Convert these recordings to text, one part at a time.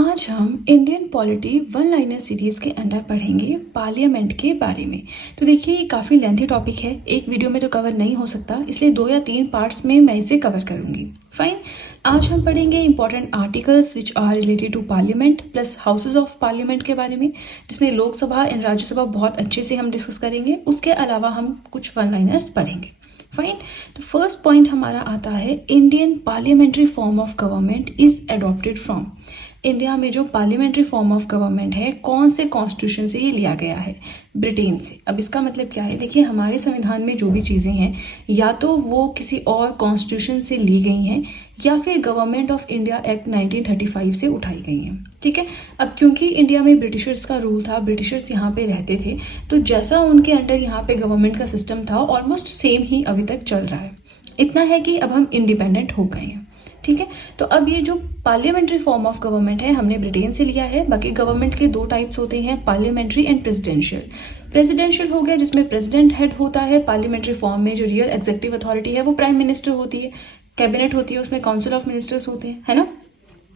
आज हम Indian polity one liner series के अंडर पढ़ेंगे पार्लियामेंट के बारे में। तो देखिए ये काफ़ी लेंथी टॉपिक है, एक वीडियो में तो कवर नहीं हो सकता, इसलिए 2 या 3 पार्ट्स में मैं इसे कवर करूंगी। फाइन। आज हम पढ़ेंगे important articles which are related to parliament plus houses of parliament के बारे में, जिसमें लोकसभा एंड राज्यसभा बहुत अच्छे से हम डिस्कस करेंगे। उसके अलावा हम कुछ वन लाइनर्स पढ़ेंगे। फाइन। तो फर्स्ट पॉइंट हमारा आता है Indian parliamentary form of government is adopted from. India में जो पार्लियामेंट्री फॉर्म ऑफ गवर्नमेंट है कौन से कॉन्स्टिट्यूशन से ये लिया गया है? ब्रिटेन से। अब इसका मतलब क्या है? देखिए हमारे संविधान में जो भी चीज़ें हैं या तो वो किसी और कॉन्स्टिट्यूशन से ली गई हैं या फिर गवर्नमेंट ऑफ इंडिया एक्ट 1935 से उठाई गई हैं। ठीक है। अब क्योंकि इंडिया में ब्रिटिशर्स का रूल था, ब्रिटिशर्स यहाँ पे रहते थे, तो जैसा उनके अंडर यहाँ पे गवर्नमेंट का सिस्टम था ऑलमोस्ट सेम ही अभी तक चल रहा है। इतना है कि अब हम इंडिपेंडेंट हो गए हैं। ठीक है। तो अब ये जो पार्लियामेंट्री फॉर्म ऑफ गवर्नमेंट है हमने ब्रिटेन से लिया है। बाकी गवर्नमेंट के 2 टाइप्स होते हैं, पार्लियामेंट्री एंड प्रेसिडेंशियल। प्रेसिडेंशियल हो गया जिसमें प्रेसिडेंट हेड होता है। पार्लियामेंट्री फॉर्म में जो रियल एग्जीक्यूटिव अथॉरिटी है वो प्राइम मिनिस्टर होती है, कैबिनेट होती है, उसमें काउंसिल ऑफ मिनिस्टर्स होते हैं, है ना।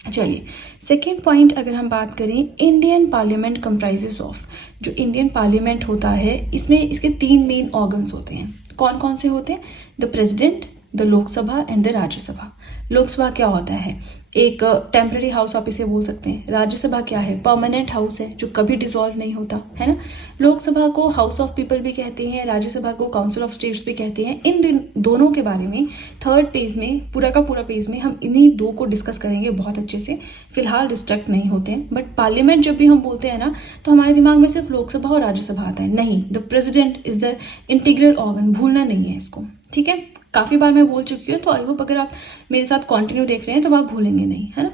चलिए सेकेंड पॉइंट अगर हम बात करें, इंडियन पार्लियामेंट कंप्राइजेस ऑफ, जो इंडियन पार्लियामेंट होता है इसमें इसके 3 मेन ऑर्गन्स होते हैं। कौन कौन से होते हैं? The president, the Lok Sabha and the Rajya Sabha. Lok Sabha क्या होता है? एक टेम्पररी हाउस आप इसे बोल सकते हैं। राज्यसभा क्या है? परमानेंट हाउस है जो कभी डिसॉल्व नहीं होता, है ना। लोकसभा को हाउस ऑफ पीपल भी कहते हैं, राज्यसभा को काउंसिल ऑफ स्टेट्स भी कहते हैं। इन दोनों के बारे में थर्ड पेज में, पूरा का पूरा पेज में हम इन्हीं 2 को डिस्कस करेंगे बहुत अच्छे से। फिलहाल डिस्ट्रैक्ट नहीं होते हैं। बट पार्लियामेंट जब भी हम बोलते हैं ना तो हमारे दिमाग में सिर्फ लोकसभा और राज्यसभा आता है। नहीं, the president is the integral organ, भूलना नहीं है इसको। ठीक है। काफ़ी बार मैं बोल चुकी हूँ, तो आई होप अगर आप मेरे साथ कंटिन्यू देख रहे हैं तो आप भूलेंगे नहीं, है ना।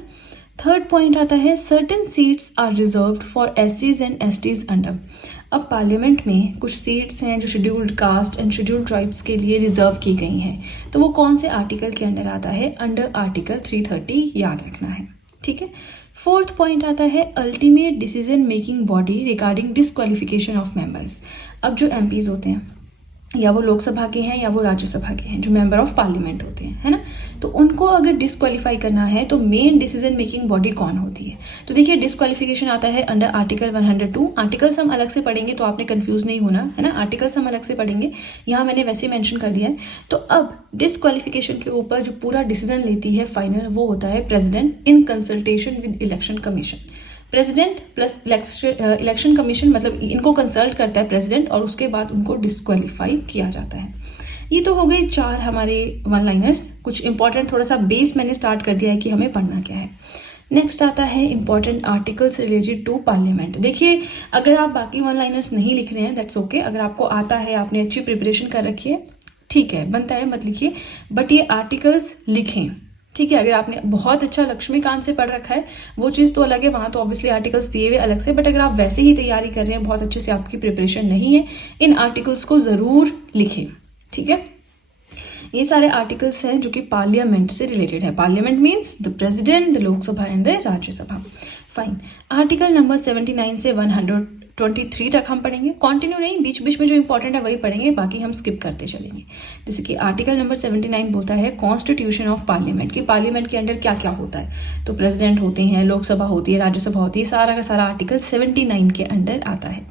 थर्ड पॉइंट आता है certain seats are reserved for एससीज एंड एसटीज अंडर। अब पार्लियामेंट में कुछ सीट्स हैं जो scheduled caste and scheduled tribes के लिए रिजर्व की गई हैं। तो वो कौन से आर्टिकल के अंडर आता है? अंडर आर्टिकल 330, याद रखना है। ठीक है। फोर्थ पॉइंट आता है ultimate decision making body regarding disqualification of members. अब जो एमपीज होते हैं या वो लोकसभा के हैं या वो राज्यसभा के हैं, जो मेंबर ऑफ पार्लियामेंट होते हैं, है ना, तो उनको अगर डिस्क्वालीफाई करना है तो मेन डिसीजन मेकिंग बॉडी कौन होती है? तो देखिए डिस्क्वालिफिकेशन आता है अंडर आर्टिकल 102। आर्टिकल्स हम अलग से पढ़ेंगे तो आपने कंफ्यूज नहीं होना, है ना। आर्टिकल्स हम अलग से पढ़ेंगे, यहाँ मैंने वैसे मेंशन कर दिया है। तो अब डिस्क्वालिफिकेशन के ऊपर जो पूरा डिसीजन लेती है फाइनल, वो होता है president in consultation with election commission. President plus election commission, मतलब इनको कंसल्ट करता है प्रेसिडेंट और उसके बाद उनको डिस्क्वालीफाई किया जाता है। ये तो हो गए 4 हमारे वन लाइनर्स। कुछ इंपॉर्टेंट थोड़ा सा बेस मैंने स्टार्ट कर दिया है कि हमें पढ़ना क्या है। नेक्स्ट आता है important articles related to parliament. देखिए अगर आप बाकी वन लाइनर्स नहीं लिख रहे हैं दैट्स ओके। अगर आपको आता है, आपने अच्छी प्रिपरेशन कर रखी है, ठीक है, बनता है मत लिखिए, बट ये आर्टिकल्स लिखें। ठीक है। अगर आपने बहुत अच्छा लक्ष्मीकांत से पढ़ रखा है वो चीज़ तो अलग है, वहाँ तो ऑब्वियसली आर्टिकल्स दिए हुए अलग से, बट अगर आप वैसे ही तैयारी कर रहे हैं, बहुत अच्छे से आपकी प्रिपरेशन नहीं है, इन आर्टिकल्स को ज़रूर लिखें। ठीक है। ये सारे आर्टिकल्स हैं जो कि पार्लियामेंट से रिलेटेड है। Parliament means the president, the Lok Sabha and the Rajya Sabha. Fine. Article number 79 से 123 तक हम पढ़ेंगे, कंटिन्यू नहीं, बीच बीच में जो इंपॉर्टेंट है वही पढ़ेंगे, बाकी हम स्किप करते चलेंगे। जैसे कि आर्टिकल नंबर 79 बोलता है कॉन्स्टिट्यूशन ऑफ पार्लियामेंट, कि पार्लियामेंट के अंदर क्या क्या होता है। तो प्रेसिडेंट होते हैं, लोकसभा होती है, राज्यसभा होती है, सारा का सारा आर्टिकल 79 के अंडर आता है।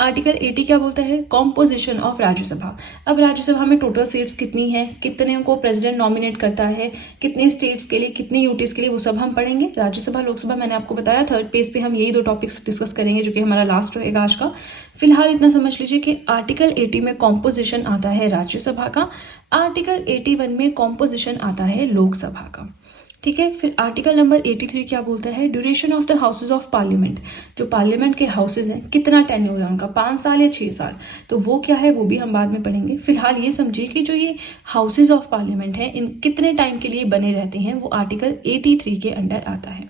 आर्टिकल 80 क्या बोलता है? Composition of Rajya Sabha. अब राज्यसभा में टोटल सीट्स कितनी है, कितने को प्रेसिडेंट नॉमिनेट करता है, कितने स्टेट्स के लिए, कितनी यूटीज के लिए, वो सब हम पढ़ेंगे। राज्यसभा लोकसभा मैंने आपको बताया, थर्ड पेज पे हम यही 2 टॉपिक्स डिस्कस करेंगे जो कि हमारा लास्ट रहेगा आज का। फिलहाल इतना समझ लीजिए कि आर्टिकल 80 में कॉम्पोजिशन आता है राज्यसभा का, आर्टिकल 81 में कॉम्पोजिशन आता है लोकसभा का। ठीक है। फिर आर्टिकल नंबर 83 क्या बोलता है? Duration of the houses of parliament. जो पार्लियामेंट के हाउसेज हैं कितना टेन्योर है उनका, 5 साल या 6 साल, तो वो क्या है वो भी हम बाद में पढ़ेंगे। फिलहाल ये समझिए कि जो ये हाउसेज ऑफ पार्लियामेंट है इन कितने टाइम के लिए बने रहते हैं, वो आर्टिकल 83 के अंडर आता है।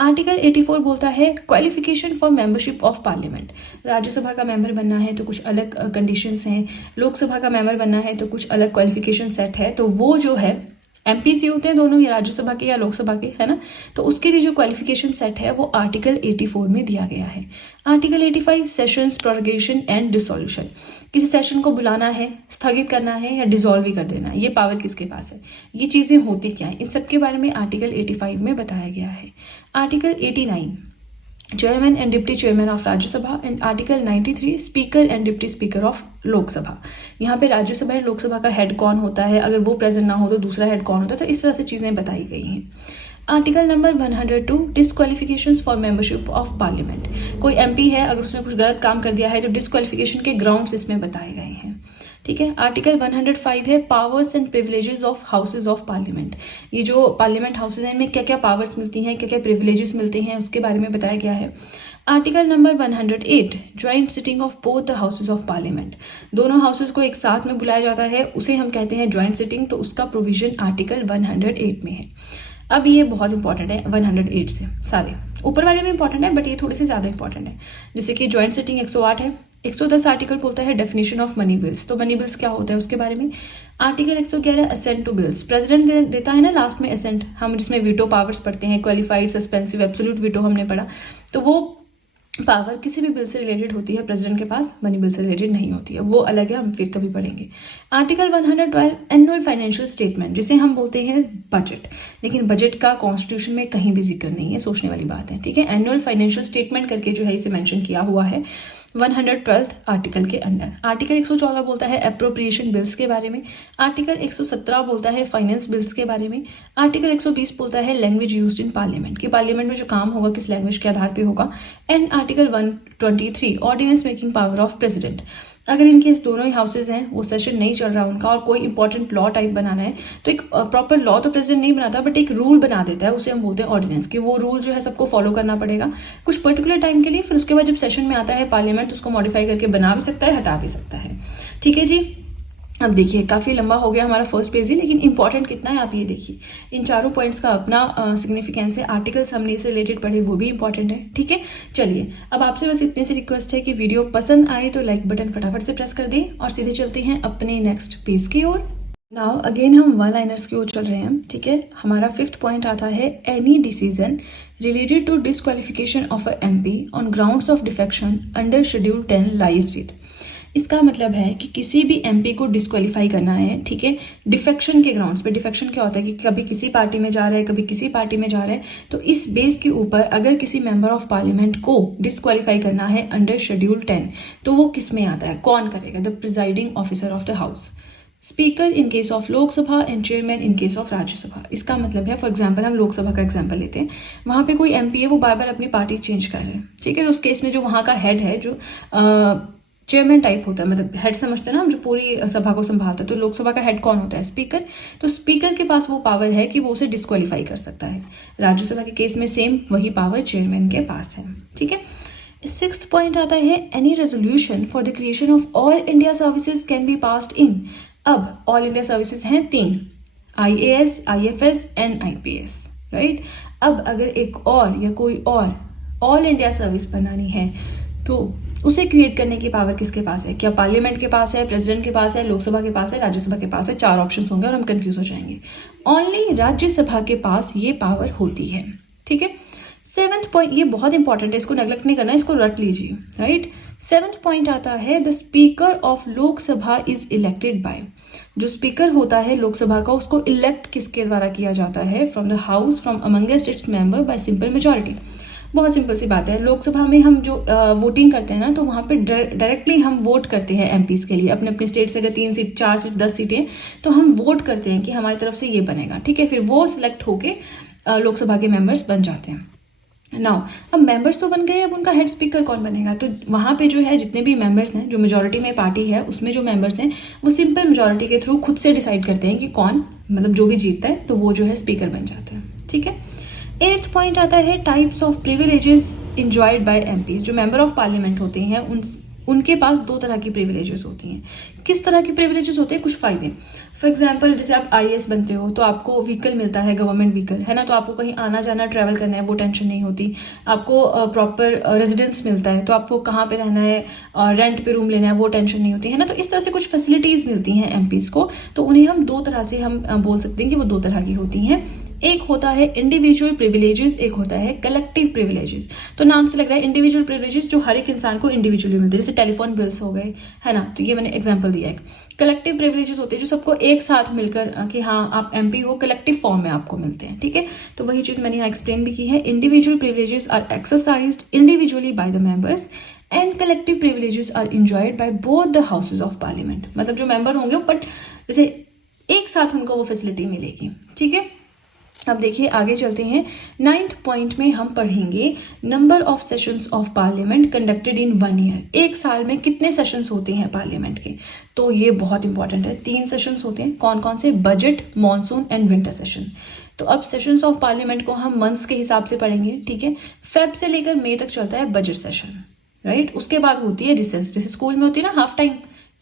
आर्टिकल 84 बोलता है qualification for membership of parliament. Rajya Sabha का मेंबर बनना है तो कुछ अलग कंडीशंस हैं, लोकसभा का मेंबर बनना है तो कुछ अलग क्वालिफिकेशन सेट है। तो वो जो है एमपीसी होते हैं दोनों, या राज्यसभा के या लोकसभा के, है ना। तो उसके लिए जो क्वालिफिकेशन सेट है वो आर्टिकल 84 में दिया गया है। Article 85 sessions, prorogation and dissolution. किसी सेशन को बुलाना है, स्थगित करना है या डिसॉल्व भी कर देना है, ये पावर किसके पास है, ये चीजें होती क्या है, इन सब के बारे में आर्टिकल 85 में बताया गया है। Article 89 chairman and deputy chairman of Rajya Sabha and article 93 speaker and deputy speaker of Lok Sabha. यहाँ पे राज्यसभा एंड लोकसभा का हेड कौन होता है, अगर वो प्रेजेंट ना हो तो दूसरा हेड कौन होता है, तो इस तरह से चीजें बताई गई हैं। Article number 102 disqualifications for membership of parliament. कोई एमपी है, अगर उसने कुछ गलत काम कर दिया है तो डिस्क्वालिफिकेशन के ग्राउंड्स इसमें बताए गए हैं। ठीक है। आर्टिकल 105 है powers and privileges of houses of parliament. ये जो पार्लियामेंट हाउसेज हैं इनमें क्या क्या पावर्स मिलती हैं, क्या क्या प्रिविलेजेस मिलते हैं, उसके बारे में बताया गया है। Article number 108 joint sitting of both the houses of parliament. दोनों हाउसेज को एक साथ में बुलाया जाता है, उसे हम कहते हैं ज्वाइंट सिटिंग, तो उसका प्रोविजन आर्टिकल 108 में है। अब ये बहुत इंपॉर्टेंट है, 108 से सारे ऊपर वाले भी इंपॉर्टेंट है बट ये थोड़े से ज्यादा इंपॉर्टेंट है। जैसे कि ज्वाइंट सिटिंग 108 है। 110 आर्टिकल बोलता है डेफिनेशन ऑफ मनी बिल्स, तो मनी बिल्स क्या होता है उसके बारे में। Article 111 assent to bills, president देता है ना लास्ट में असेंट, हम जिसमें वीटो पावर्स पढ़ते हैं, क्वालिफाइड, सस्पेंसिव, एब्सोल्यूट वीटो हमने पढ़ा, तो वो पावर किसी भी बिल से रिलेटेड होती है प्रेसिडेंट के पास, मनी बिल से रिलेटेड नहीं होती है, वो अलग है, हम फिर कभी पढ़ेंगे। आर्टिकल 112 एनुअल फाइनेंशियल स्टेटमेंट, जिसे हम बोलते हैं बजट, लेकिन बजट का कॉन्स्टिट्यूशन में कहीं भी जिक्र नहीं है, सोचने वाली बात है। ठीक है, एनुअल फाइनेंशियल स्टेटमेंट करके जो है इसे मेंशन किया हुआ है 112 आर्टिकल के अंडर। आर्टिकल 114 बोलता है अप्रोप्रिएशन बिल्स के बारे में। आर्टिकल 117 बोलता है फाइनेंस बिल्स के बारे में। आर्टिकल 120 बोलता है लैंग्वेज यूज्ड इन पार्लियामेंट, कि पार्लियामेंट में जो काम होगा किस लैंग्वेज के आधार पे होगा। And article 123 ordinance making power of president. अगर इनके दोनों ही हाउसेज हैं, वो सेशन नहीं चल रहा उनका और कोई इंपॉर्टेंट लॉ टाइप बनाना है, तो एक प्रॉपर लॉ तो प्रेसिडेंट नहीं बनाता बट एक रूल बना देता है, उसे हम बोलते हैं ऑर्डिनेंस, कि वो रूल जो है सबको फॉलो करना पड़ेगा कुछ पर्टिकुलर टाइम के लिए, फिर उसके बाद जब सेशन में आता है पार्लियामेंट उसको मॉडिफाई करके बना भी सकता है, हटा भी सकता है। ठीक है जी। अब देखिए काफी लंबा हो गया हमारा फर्स्ट पेज ही, लेकिन इंपॉर्टेंट कितना है आप ये देखिए, इन चारों पॉइंट्स का अपना सिग्निफिकेंस है। आर्टिकल्स हमने इससे रिलेटेड पढ़े, वो भी इंपॉर्टेंट है। ठीक है, चलिए अब आपसे बस इतने से रिक्वेस्ट है कि वीडियो पसंद आए तो लाइक बटन फटाफट से प्रेस कर दें और सीधे चलते हैं अपने नेक्स्ट पेज की ओर। नाउ अगेन हम वन लाइनर्स की ओर चल रहे हैं। ठीक है, हमारा 5th पॉइंट आता है any decision related to disqualification of a MP on grounds of defection under schedule 10 lies with. इसका मतलब है कि किसी भी एमपी को डिस्क्वालीफाई करना है, ठीक है, डिफेक्शन के ग्राउंड्स पे। डिफेक्शन क्या होता है कि कभी किसी पार्टी में जा रहा है, कभी किसी पार्टी में जा रहा है, तो इस बेस के ऊपर अगर किसी मेंबर ऑफ पार्लियामेंट को डिस्क्वालीफाई करना है अंडर शेड्यूल 10, तो वो किस में आता है, कौन करेगा, the presiding officer of the house, speaker in case of Lok Sabha and chairman in case of Rajya Sabha. इसका मतलब है, फॉर एग्जांपल हम लोकसभा का एग्जांपल लेते हैं, वहां पे कोई एमपी है वो बार बार अपनी पार्टी चेंज कर रहे हैं, ठीक है, तो उस केस में जो वहां का हेड है, जो चेयरमैन टाइप होता है, मतलब हेड समझते हैं ना हम, जो पूरी सभा को संभालता है, तो लोकसभा का हेड कौन होता है, स्पीकर। तो स्पीकर के पास वो पावर है कि वो उसे डिस्क्वालीफाई कर सकता है। राज्यसभा के केस में सेम वही पावर चेयरमैन के पास है। ठीक है, 6th पॉइंट आता है any resolution for the creation of all India services can be passed in. अब ऑल इंडिया सर्विसेज हैं 3, IAS, IFS and IPS, right. अब अगर एक और या कोई और ऑल इंडिया सर्विस बनानी है तो उसे क्रिएट करने की पावर किसके पास है, क्या पार्लियामेंट के पास है, प्रेसिडेंट के पास है, लोकसभा के पास है, राज्यसभा के पास है। 4 ऑप्शंस होंगे और हम कंफ्यूज हो जाएंगे। ओनली राज्यसभा के पास ये पावर होती है। ठीक है, 7th पॉइंट, ये बहुत इंपॉर्टेंट है, इसको नेग्लेक्ट नहीं करना, इसको रट लीजिए, राइट। 7th पॉइंट आता है the speaker of Lok Sabha is elected by. जो स्पीकर होता है लोकसभा का, उसको इलेक्ट किसके द्वारा किया जाता है, from the house, from amongst its member bye simple majority. बहुत सिंपल सी बात है, लोकसभा में हम जो वोटिंग करते हैं ना, तो वहां पे डायरेक्टली हम वोट करते हैं एमपीज के लिए, अपने अपने स्टेट से अगर 3 सीट, 4 सीट, 10 सीटें, तो हम वोट करते हैं कि हमारी तरफ से ये बनेगा। ठीक है, फिर वो सिलेक्ट होके लोकसभा के मेंबर्स बन जाते हैं। नाउ अब मेंबर्स तो बन गए, अब उनका हेड स्पीकर कौन बनेगा, तो वहां पे जो है जितने भी मेंबर्स हैं, जो मेजोरिटी में पार्टी है उसमें जो मेंबर्स हैं, वो सिंपल मेजोरिटी के थ्रू खुद से डिसाइड करते हैं कि कौन, मतलब जो भी जीतता है तो वो जो है स्पीकर बन जाता है। ठीक है, 8th पॉइंट आता है types of privileges enjoyed bye MPs. जो मेंबर ऑफ पार्लियामेंट होते हैं उनके पास 2 तरह की प्रिविलेजेस होती हैं। किस तरह की प्रिविलेजेस होते हैं? कुछ फायदे। फॉर एग्जाम्पल जैसे आप IAS बनते हो तो आपको व्हीकल मिलता है, गवर्नमेंट व्हीकल है ना, तो आपको कहीं आना जाना ट्रैवल करना है वो टेंशन नहीं होती। आपको प्रॉपर रेजिडेंस मिलता है, तो आपको कहाँ पे रहना है, रेंट पे रूम लेना है वो टेंशन नहीं होती है ना। तो इस तरह से कुछ फैसिलिटीज मिलती हैं MPs को, तो उन्हें हम 2 तरह से हम बोल सकते हैं कि वो 2 तरह की होती हैं। एक होता है इंडिविजुअल प्रिविलेजेस, एक होता है कलेक्टिव प्रिविलेजेस। तो नाम से लग रहा है इंडिविजुअल प्रिविलेजेस जो हर एक इंसान को इंडिविजुअली मिलते हैं, जैसे टेलीफोन बिल्स हो गए है ना, तो ये मैंने एग्जांपल दिया है। कलेक्टिव प्रिविलेजेस होते हैं जो सबको एक साथ मिलकर कि हाँ आप MP हो, कलेक्टिव फॉर्म में आपको मिलते हैं, ठीक है। तो वही चीज मैंने यहाँ एक्सप्लेन भी की है। Individual privileges are exercised individually by the members and collective privileges are enjoyed by both the houses of parliament. मतलब जो मेंबर होंगे बट जैसे एक साथ उनको वो फैसिलिटी मिलेगी, ठीक है। अब देखिए आगे चलते हैं। 9th पॉइंट में हम पढ़ेंगे number of sessions of parliament conducted in 1 year. एक साल में कितने सेशंस होते हैं पार्लियामेंट के? तो ये बहुत इंपॉर्टेंट है। 3 सेशंस होते हैं। कौन कौन से? Budget, monsoon and winter session. तो अब सेशंस ऑफ पार्लियामेंट को हम मंथ्स के हिसाब से पढ़ेंगे, ठीक है। फेब से लेकर मई तक चलता है बजट सेशन, राइट। उसके बाद होती है रिसेस, जैसे स्कूल में होती है ना हाफ टाइम,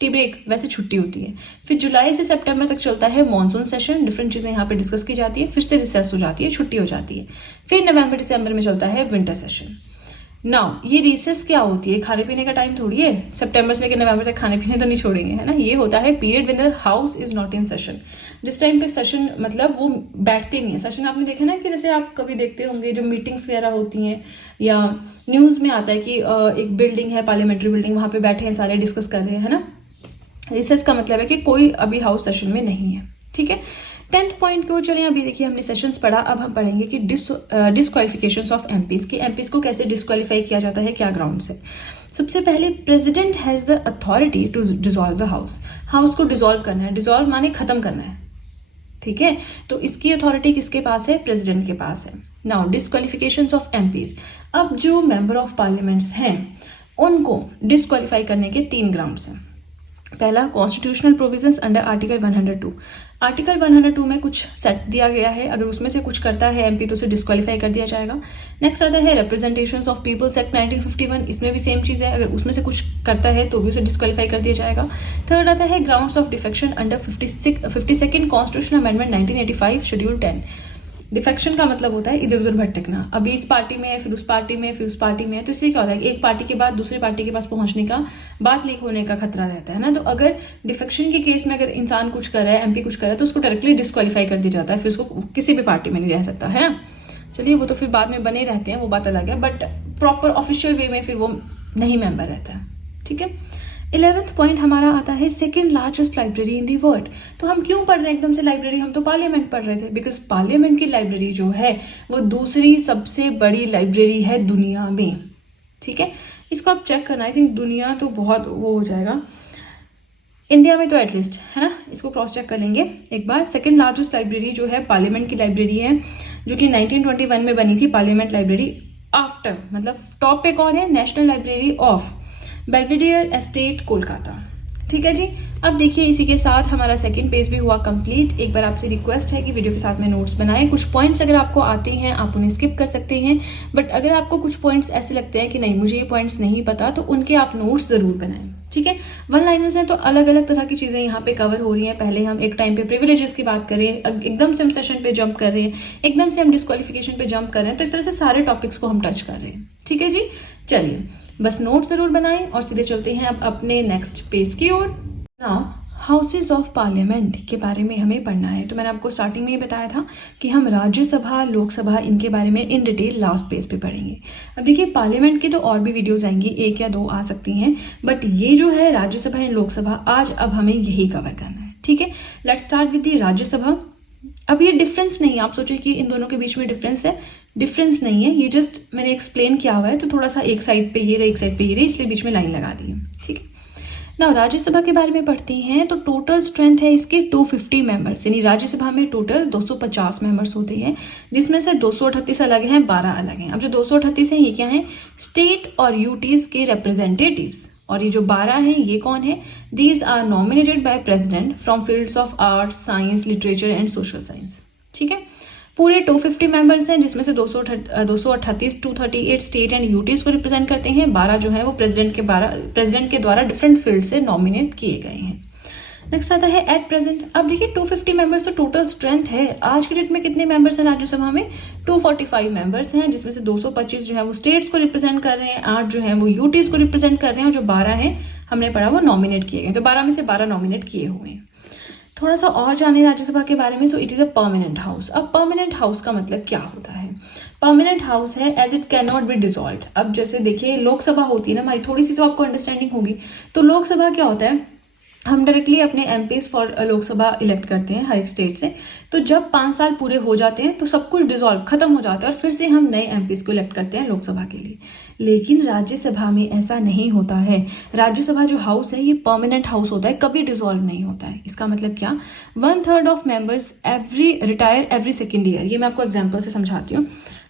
टी ब्रेक, वैसे छुट्टी होती है। फिर जुलाई से सितंबर तक चलता है मॉनसून सेशन, डिफरेंट चीजें यहाँ पे डिस्कस की जाती है। फिर से रिसेस हो जाती है, छुट्टी हो जाती है। फिर नवंबर दिसंबर में चलता है विंटर सेशन। नाउ ये रिसेस क्या होती है? खाने पीने का टाइम थोड़ी है। सितंबर से लेकर नवंबर तक खाने पीने तो नहीं छोड़ेंगे, है ना। ये होता है period when the house is not in session. जिस टाइम पे सेशन मतलब वो बैठते नहीं है। सेशन आपने देखा ना कि जैसे आप कभी देखते होंगे जो मीटिंग्स वगैरह होती हैं या न्यूज में आता है कि एक बिल्डिंग है, पार्लियामेंट्री बिल्डिंग, वहां पे बैठे हैं सारे, डिस्कस कर रहे हैं, है ना। रिसेस का मतलब है कि कोई अभी हाउस सेशन में नहीं है, ठीक है। 10th पॉइंट को चलिए, अभी देखिए हमने सेशंस पढ़ा, अब हम पढ़ेंगे कि डिस्क्वालिफिकेशंस ऑफ MPs के MPs को कैसे डिस्क्वालीफाई किया जाता है, क्या ग्राउंड से। सबसे पहले president has the authority to dissolve the house. House को डिसॉल्व करना है, डिसॉल्व माने खत्म करना है, ठीक है। तो इसकी अथॉरिटी किसके पास है? प्रेसिडेंट के पास है। Now disqualifications of MPs। अब जो मेंबर ऑफ पार्लियामेंट्स हैं उनको डिस्क्वालीफाई करने के 3 ग्राउंड्स हैं। पहला, constitutional provisions under article 102। Article 102 में कुछ सेट दिया गया है, अगर उसमें से कुछ करता है MP तो उसे डिस्क्वालीफाई कर दिया जाएगा। नेक्स्ट आता है रिप्रेजेंटेशंस ऑफ पीपल्स एक्ट 1951, इसमें भी सेम चीज है, अगर उसमें से कुछ करता है तो भी उसे डिस्क्वालीफाई कर दिया जाएगा। थर्ड आता है grounds of defection under 52nd constitutional amendment 1985 schedule 10। Defection का मतलब होता है इधर उधर भटकना, अभी इस पार्टी में है, फिर उस पार्टी में, फिर उस पार्टी में। तो इससे क्या होता है कि एक पार्टी के बाद दूसरी पार्टी के पास पहुंचने का, बात लीक होने का खतरा रहता है ना। तो अगर डिफेक्शन के केस में अगर इंसान कुछ कर रहा है, MP कुछ कर रहा है, तो उसको डायरेक्टली डिस्क्वालीफाई कर दिया जाता है, फिर उसको किसी भी पार्टी में नहीं रह सकता, है ना। चलिए वो तो फिर बाद में बने रहते हैं, वो बात अलग है, बट प्रॉपर ऑफिशियल वे में फिर वो नहीं मेंबर रहता है, ठीक है। 11th पॉइंट हमारा आता है second largest library in the world. तो हम क्यों पढ़ रहे हैं एकदम से लाइब्रेरी? हम तो पार्लियामेंट पढ़ रहे थे। बिकॉज पार्लियामेंट की लाइब्रेरी जो है वो दूसरी सबसे बड़ी लाइब्रेरी है दुनिया में, ठीक है। इसको आप चेक करना, आई थिंक दुनिया तो बहुत वो हो जाएगा, इंडिया में तो एटलीस्ट, है ना। इसको क्रॉस चेक कर लेंगे एक बार। सेकेंड लार्जेस्ट लाइब्रेरी जो है पार्लियामेंट की लाइब्रेरी है, जो कि 1921 में बनी थी, पार्लियामेंट लाइब्रेरी। आफ्टर मतलब टॉप पे कौन है? National library of Belvedere estate Kolkata, ठीक है जी। अब देखिए इसी के साथ हमारा सेकंड पेज भी हुआ कंप्लीट। एक बार आपसे रिक्वेस्ट है कि वीडियो के साथ में नोट्स बनाएं। कुछ पॉइंट्स अगर आपको आते हैं आप उन्हें स्किप कर सकते हैं, बट अगर आपको कुछ पॉइंट्स ऐसे लगते हैं कि नहीं मुझे ये पॉइंट्स नहीं पता, तो उनके आप नोट्स जरूर बनाएं, ठीक है। 1 लाइनर्स हैं तो अलग अलग तरह की चीजें यहाँ पे कवर हो रही हैं। पहले हम एक टाइम पे प्रिविलेजेस की बात करें, एकदम से हम सेशन पे जंप कर रहे हैं, एकदम से हम डिस्क्वालिफिकेशन पे जंप कर रहे हैं, तो एक तरह से सारे टॉपिक्स को हम टच कर रहे हैं, ठीक है जी। चलिए बस नोट जरूर बनाएं और सीधे चलते हैं अब अपने नेक्स्ट पेज की ओर। नाउ हाउसेज ऑफ पार्लियामेंट के बारे में हमें पढ़ना है। तो मैंने आपको स्टार्टिंग में ये बताया था कि हम राज्यसभा, लोकसभा, इनके बारे में इन डिटेल लास्ट पेज पे पढ़ेंगे। अब देखिए पार्लियामेंट की तो और भी वीडियोस आएंगी, 1 या 2 आ सकती हैं, बट ये जो है राज्यसभा एंड लोकसभा, आज अब हमें यही कवर करना है, ठीक है। Let's start with the Rajya Sabha. अब ये डिफरेंस नहीं है, आप सोचिए कि इन दोनों के बीच में डिफरेंस है, डिफरेंस नहीं है, ये जस्ट मैंने एक्सप्लेन किया हुआ है, तो थोड़ा सा एक साइड पे ये रहे, एक साइड पे ये रहे, इसलिए बीच में लाइन लगा दी है, ठीक है। नाउ राज्यसभा के बारे में पढ़ते हैं। तो टोटल स्ट्रेंथ है इसके 250 मेंबर्स, यानी राज्यसभा में टोटल 250 मेंबर्स होते हैं, जिसमें से 238 अलग हैं, 12 अलग हैं। अब जो 238 हैं ये क्या है? स्टेट और यूटीज के रिप्रेजेंटेटिव्स, और ये जो 12 हैं ये कौन है? These are nominated by president from fields of arts, science, literature and social science, ठीक है। पूरे 250 मेंबर्स हैं, जिसमें से 238 238 स्टेट एंड यूटीज को रिप्रेजेंट करते हैं। 12 जो है वो प्रेसिडेंट के द्वारा डिफरेंट फील्ड से नॉमिनेट किए गए हैं। नेक्स्ट आता है एट प्रेजेंट। अब देखिए 250 मेंबर्स तो टोटल स्ट्रेंथ है। आज के डेट में कितने मेंबर्स हैं राज्यसभा में? 245 मेंबर्स हैं, जिसमें से 225 जो है वो स्टेट्स को रिप्रेजेंट कर रहे हैं, 8 जो है वो यूटीज को रिप्रेजेंट कर रहे हैं, और जो 12 हैं हमने पढ़ा वो नॉमिनेट किए गए। तो 12 में से 12 नॉमिनेट किए हुए हैं। थोड़ा सा और जाने राज्यसभा के बारे में। So it is a permanent house. अब परमानेंट हाउस का मतलब क्या होता है? परमानेंट हाउस है as it can not be dissolve. अब जैसे देखिए लोकसभा होती है ना हमारी, थोड़ी सी तो आपको अंडरस्टैंडिंग होगी। तो लोकसभा क्या होता है, हम डायरेक्टली अपने एमपीज फॉर लोकसभा इलेक्ट करते हैं हर एक स्टेट से। तो जब 5 साल पूरे हो जाते हैं तो सब कुछ डिसॉल्व खत्म हो जाता है और फिर से हम नए एमपीज को इलेक्ट करते हैं लोकसभा के लिए। लेकिन राज्यसभा में ऐसा नहीं होता है। राज्यसभा जो हाउस है ये परमानेंट हाउस होता है, कभी डिसॉल्व नहीं होता है। इसका मतलब क्या? 1/3 of members retire every second year. ये मैं आपको एग्जाम्पल से समझाती हूँ।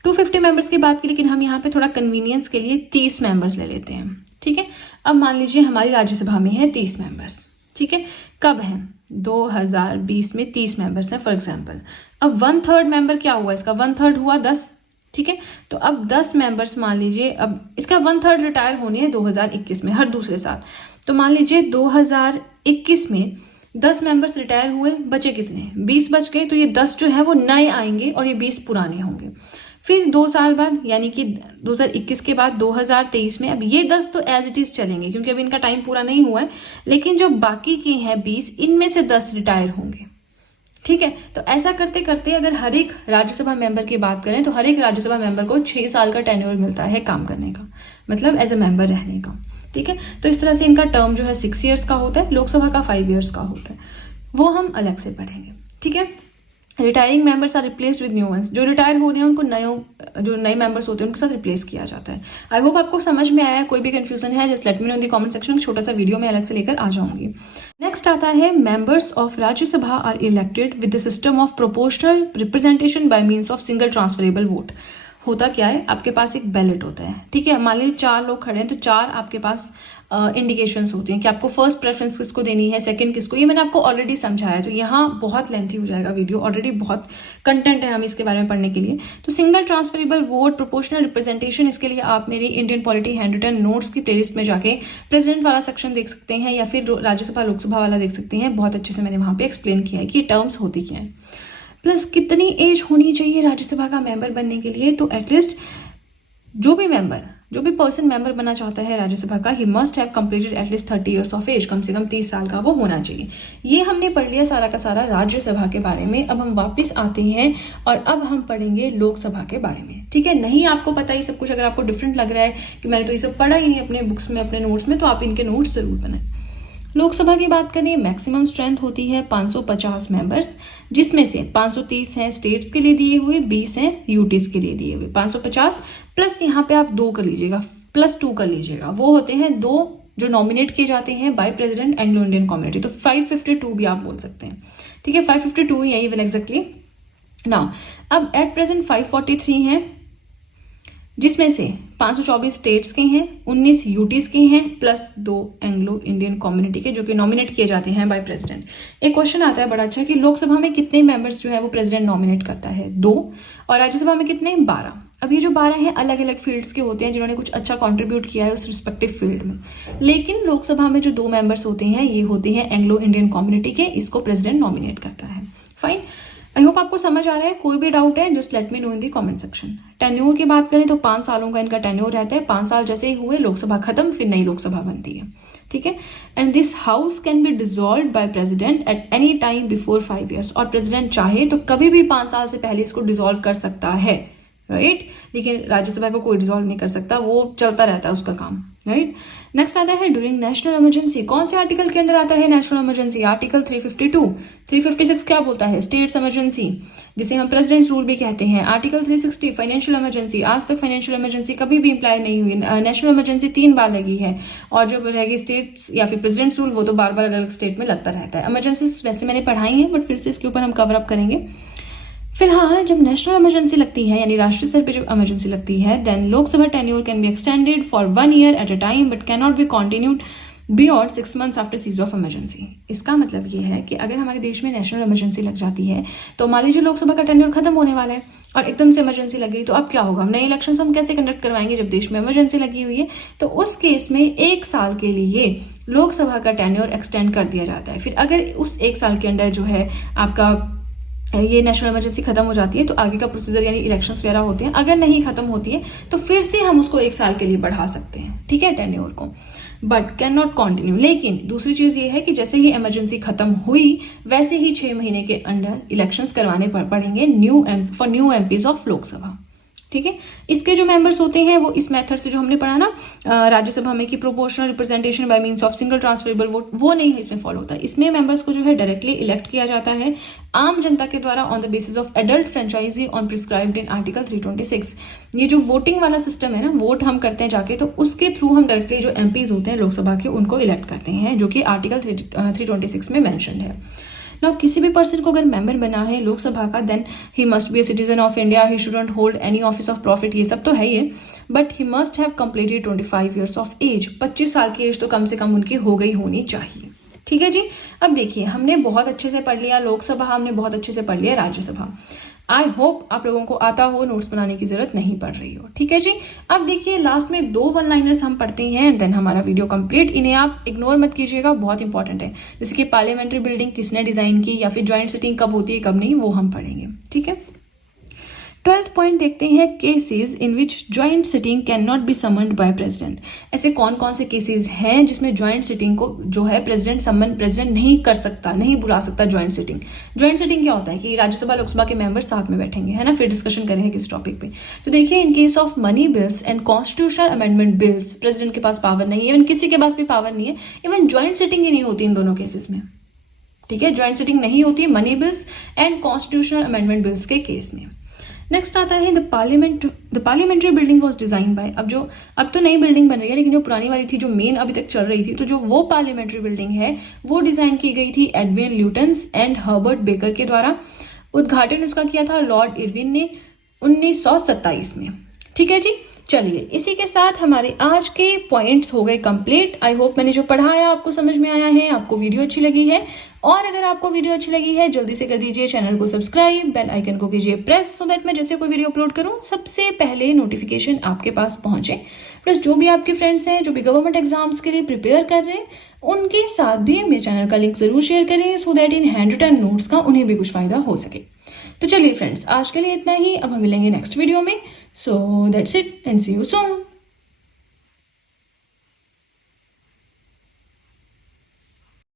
250 मेंबर्स की बात की, लेकिन हम यहाँ पे थोड़ा कन्वीनियंस के लिए 30 मेंबर्स ले लेते हैं। ठीक है, अब मान लीजिए हमारी राज्यसभा में है 30 मेंबर्स। ठीक है, कब है? 2020 में 30 मेंबर्स हैं फॉर एग्जाम्पल। अब 1/3 मेंबर क्या हुआ इसका? 1/3 हुआ 10। ठीक है, तो अब 10 मेंबर्स मान लीजिए, अब इसका 1/3 रिटायर होनी है 2021 में हर दूसरे साल। तो मान लीजिए 2021 में 10 मेंबर्स रिटायर हुए, बचे कितने? 20 बच गए। तो ये 10 जो है वो नए आएंगे और ये 20 पुराने होंगे। फिर 2 साल बाद यानी कि 2021 के बाद 2023 में अब ये 10 तो एज इट इज चलेंगे क्योंकि अभी इनका टाइम पूरा नहीं हुआ है। लेकिन जो बाकी के हैं 20, इनमें से 10 रिटायर होंगे। ठीक है, तो ऐसा करते करते अगर हर एक राज्यसभा मेंबर की बात करें तो हर एक राज्यसभा मेंबर को 6 साल का टेन्योर मिलता है काम करने का, मतलब एज ए मेंबर रहने का। ठीक है, तो इस तरह से इनका टर्म जो है 6 ईयर्स का होता है, लोकसभा का 5 ईयर्स का होता है। वो हम अलग से पढ़ेंगे। ठीक है, retiring members are replaced with new ones. जो रिटायर हो रहे हैं उनको जो नए मेंबर्स होते हैं उनके साथ रिप्लेस किया जाता है। आई होप आपको समझ में आया है। कोई भी कंफ्यूजन है just let me know in the comment section. छोटा सा वीडियो में अलग से लेकर आ जाऊंगी। नेक्स्ट आता है members of Rajya Sabha are elected with the system of proportional representation bye means of single transferable vote. होता क्या है, आपके पास एक बैलेट होता है। ठीक है, मान लीजिए 4 लोग खड़े हैं तो 4 आपके पास इंडिकेशंस होती हैं कि आपको फर्स्ट प्रेफरेंस किसको देनी है, सेकंड किसको। ये मैंने आपको ऑलरेडी समझाया, तो यहाँ बहुत लेंथी हो जाएगा वीडियो, ऑलरेडी बहुत कंटेंट है हम इसके बारे में पढ़ने के लिए। तो single transferable vote, proportional representation, इसके लिए आप मेरी Indian polity hand written notes की प्लेलिस्ट में जाके प्रेसिडेंट वाला सेक्शन देख सकते हैं या फिर राज्यसभा लोकसभा वाला देख सकते हैं। बहुत अच्छे से मैंने वहाँ पे एक्सप्लेन किया है कि टर्म्स होती क्या है, प्लस कितनी एज होनी चाहिए राज्यसभा का मेंबर बनने के लिए। तो एटलीस्ट जो भी पर्सन मेंबर बनना चाहता है राज्यसभा का, he must have completed at least 30 years of age. कम से कम 30 साल का वो होना चाहिए। ये हमने पढ़ लिया सारा का सारा राज्यसभा के बारे में। अब हम वापस आते हैं और अब हम पढ़ेंगे लोकसभा के बारे में। ठीक है, नहीं आपको पता ही सब कुछ, अगर आपको डिफरेंट लग रहा है कि मैंने तो ये सब पढ़ा ही नहीं अपने बुक्स में, अपने नोट्स में, तो आप इनके नोट्स जरूर बनाएं। लोकसभा की बात करें, मैक्सिमम स्ट्रेंथ होती है 550 मेंबर्स, जिसमें से 530 हैं स्टेट्स के लिए दिए हुए, 20 हैं यूटीज के लिए दिए हुए। 550 प्लस यहाँ पे आप 2 कर लीजिएगा, +2 कर लीजिएगा। वो होते हैं 2 जो नॉमिनेट किए जाते हैं by president Anglo Indian community. तो 552 भी आप बोल सकते हैं। ठीक है, 552 यही इवन एग्जैक्टली नाउ। अब एट प्रेजेंट 543 हैं, जिसमें से 524 स्टेट्स के हैं, 19 यूटीज के हैं, +2 एंग्लो इंडियन कम्युनिटी के जो कि नॉमिनेट किए जाते हैं बाय प्रेसिडेंट। एक क्वेश्चन आता है बड़ा अच्छा कि लोकसभा में कितने मेंबर्स जो है वो प्रेसिडेंट नॉमिनेट करता है? 2। और राज्यसभा में कितने? 12। अब ये जो 12 हैं अलग अलग फील्ड्स के होते हैं जिन्होंने कुछ अच्छा कंट्रीब्यूट किया है उस रिस्पेक्टिव फील्ड में। लेकिन लोकसभा में जो 2 मेंबर्स होते हैं ये होते हैं एंग्लो इंडियन कम्युनिटी के, इसको प्रेसिडेंट नॉमिनेट करता है। फाइन, आई होप आपको समझ आ रहा है। कोई भी डाउट है जस्ट लेट मी नो इन दी कमेंट सेक्शन। टेन्योर की बात करें तो 5 सालों का इनका टेन्योर रहता है। 5 साल जैसे ही हुए लोकसभा खत्म, फिर नई लोकसभा बनती है। ठीक है, and this house can be dissolve by president at any time before 5 years. और प्रेसिडेंट चाहे तो कभी भी 5 साल से पहले इसको डिसॉल्व कर सकता है, राइट। लेकिन राज्यसभा को कोई डिसॉल्व नहीं कर सकता, वो चलता रहता है उसका काम, राइट। नेक्स्ट आता है ड्यूरिंग नेशनल इमरजेंसी। कौन से आर्टिकल के अंडर आता है नेशनल इमरजेंसी? आर्टिकल 352। 356 क्या बोलता है? स्टेट्स इमरजेंसी, जिसे हम प्रेसिडेंट्स रूल भी कहते हैं। Article 360 financial emergency. आज तक फाइनेंशियल इमरजेंसी कभी भी इम्प्लाई नहीं हुई। नेशनल इमरजेंसी 3 बार लगी है, और जो रहेगी स्टेट्स या फिर प्रेसिडेंट्स रूल वो तो बार बार अलग अलग स्टेट में लगता रहता है। इमरजेंसी वैसे मैंने पढ़ाई है, बट फिर से इसके ऊपर हम कवर अप करेंगे। फिलहाल जब नेशनल इमरजेंसी लगती है यानी राष्ट्रीय स्तर पर जब इमरजेंसी लगती है, then Lok Sabha tenure can be extended for 1 year at a time but can not be continued beyond 6 months after seize of emergency. इसका मतलब ये है कि अगर हमारे देश में नेशनल इमरजेंसी लग जाती है तो मान लीजिए लोकसभा का टेन्योर खत्म होने वाला है और एकदम से इमरजेंसी लग गई, तो अब क्या होगा? नए इलेक्शन हम कैसे कंडक्ट करवाएंगे जब देश में इमरजेंसी लगी हुई है? तो उस केस में 1 साल के लिए लोकसभा का टेन्योर एक्सटेंड कर दिया जाता है। फिर अगर उस 1 साल के अंदर जो है आपका ये नेशनल इमरजेंसी खत्म हो जाती है तो आगे का प्रोसीजर यानी इलेक्शंस वगैरह होते हैं, अगर नहीं खत्म होती है तो फिर से हम उसको 1 साल के लिए बढ़ा सकते हैं, ठीक है, टेन्योर को, बट कैन नॉट कंटिन्यू। लेकिन दूसरी चीज ये है कि जैसे ही इमरजेंसी खत्म हुई वैसे ही 6 महीने के अंदर इलेक्शंस करवाने पड़ेंगे for new MPs of Lok Sabha, ठीक है। इसके जो मेंबर्स होते हैं वो इस मेथड से जो हमने पढ़ा ना राज्यसभा में कि proportional representation by means of single transferable vote, वो नहीं है इसमें फॉलो होता है। इसमें मेंबर्स को जो है डायरेक्टली इलेक्ट किया जाता है आम जनता के द्वारा on the basis of adult franchise on prescribed in article 326। ये जो वोटिंग वाला सिस्टम है ना, वोट हम करते हैं जाके, तो उसके थ्रू हम डायरेक्टली जो एमपीज होते हैं लोकसभा के उनको इलेक्ट करते हैं, जो कि आर्टिकल 326 में मेंशन्ड है। ना किसी भी पर्सन को अगर मेंबर बना है लोकसभा का then he must be a citizen of India, he shouldn't hold any office of profit, ये सब तो है ही, but he must have completed 25 years of age. 25 साल की एज तो कम से कम उनकी हो गई होनी चाहिए, ठीक है जी। अब देखिए हमने बहुत अच्छे से पढ़ लिया लोकसभा, हमने बहुत अच्छे से पढ़ लिया राज्यसभा। आई होप आप लोगों को आता हो, नोट्स बनाने की जरूरत नहीं पड़ रही हो, ठीक है जी। अब देखिए लास्ट में 2 वन लाइनर्स हम पढ़ते हैं एंड देन हमारा वीडियो कंप्लीट। इन्हें आप इग्नोर मत कीजिएगा, बहुत इंपॉर्टेंट है। जैसे कि पार्लियामेंट्री बिल्डिंग किसने डिजाइन की, या फिर ज्वाइंट सिटिंग कब होती है कब नहीं, वो हम पढ़ेंगे, ठीक है। 12th पॉइंट देखते हैं, cases in which joint sitting can not be summoned by president. ऐसे कौन कौन से केसेस हैं जिसमें ज्वाइंट सिटिंग को जो है प्रेसिडेंट नहीं कर सकता, नहीं बुला सकता ज्वाइंट सिटिंग। ज्वाइंट सिटिंग क्या होता है कि राज्यसभा लोकसभा के मेंबर साथ में बैठेंगे, है ना, फिर डिस्कशन करेंगे किस टॉपिक पे। तो देखिए in case of money bills and constitutional amendment bills president के पास पावर नहीं है, इवन किसी के पास भी पावर नहीं है, इवन ज्वाइंट सिटिंग ही नहीं होती इन दोनों केसेस में, ठीक है। ज्वाइंट सिटिंग नहीं होती money bills and constitutional amendment bills के केस में। नेक्स्ट आता है the parliamentary building was design by. अब तो नई बिल्डिंग बन रही है, लेकिन जो पुरानी वाली थी जो मेन अभी तक चल रही थी, तो जो वो पार्लियामेंट्री बिल्डिंग है वो डिजाइन की गई थी एडविन ल्यूटन्स एंड हर्बर्ट बेकर के द्वारा। उद्घाटन उसका किया था लॉर्ड इरविन ने 1927 में, ठीक है जी। चलिए इसी के साथ हमारे आज के पॉइंट्स हो गए कंप्लीट। आई होप मैंने जो पढ़ाया आपको समझ में आया है, आपको वीडियो अच्छी लगी है। और अगर आपको वीडियो अच्छी लगी है जल्दी से कर दीजिए चैनल को सब्सक्राइब, बेल आइकन को कीजिए प्रेस, सो दैट मैं जैसे कोई वीडियो अपलोड करूं सबसे पहले नोटिफिकेशन आपके पास पहुंचे। प्लस जो भी आपके फ्रेंड्स हैं जो भी गवर्नमेंट एग्जाम्स के लिए प्रिपेयर कर रहे हैं उनके साथ भी मेरे चैनल का लिंक जरूर शेयर करें, so that in hand written notes का उन्हें भी कुछ फायदा हो सके। तो चलिए फ्रेंड्स आज के लिए इतना ही, अब हम मिलेंगे नेक्स्ट वीडियो में। So that's it and see you soon.